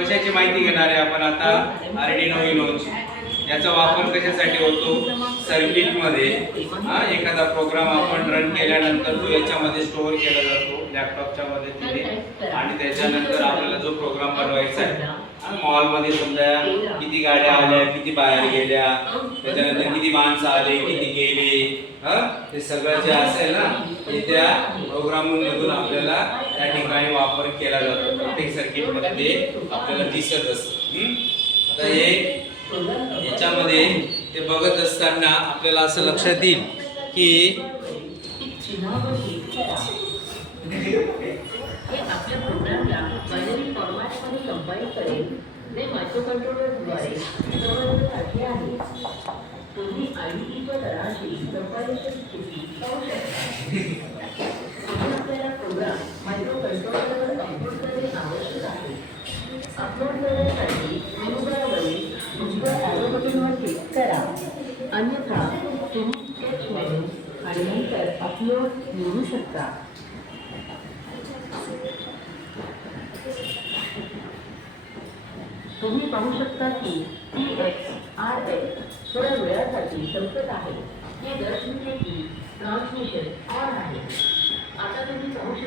कशाची माहिती घेणार आहे आपण आता? आर्डिनो युनोची. याचा वापर कशासाठी होतो? सर्किटमध्ये एखादा प्रोग्राम आपण रन केल्यानंतर तो याच्यामध्ये स्टोअर केला जातो लॅपटॉपच्या मदतीने, आणि त्याच्यानंतर आपल्याला जो प्रोग्राम बनवायचा आहे, मॉलमध्ये समजा किती गाड्या आल्या, किती बाहेर गेल्या, त्याच्यानंतर किती माणसं आले, किती गेले, हे सगळं जे असेल ना ते त्या प्रोग्राममधून आपल्याला त्या ठिकाणी वापर केला जातो. प्रत्येक सर्किटमध्ये ते आपल्याला दिसत असतं. आता हे याच्यामध्ये ते बघत असताना आपल्याला असं लक्षात येईल की आपल्या प्रोग्रामला बायनरी फॉर्मॅटमध्ये कंपाईल करेल. ते मायक्रोकंट्रोलरद्वारे समजण्यासाठी आहे. तुम्ही IDEच्या तळाशी कंपायलेशन स्थिती पाहू शकता. आपल्याला प्रोग्राम मायक्रोकंट्रोलरवर अपलोड करणे आवश्यक आहे. अपलोड करण्यासाठी मेनूबारवरील उजव्या ॲरो बटनवर क्लिक करा. अन्यथा तुम्ही स्केच मेनू आणि नंतर अपलोड निवडू शकता. तुम्ही पाहू शकता की TXRX थोड्या वेळासाठी संपत आहे. हे दर्शविते की ट्रान्समिशन ऑन आहे. आता तुम्ही पाहू शकता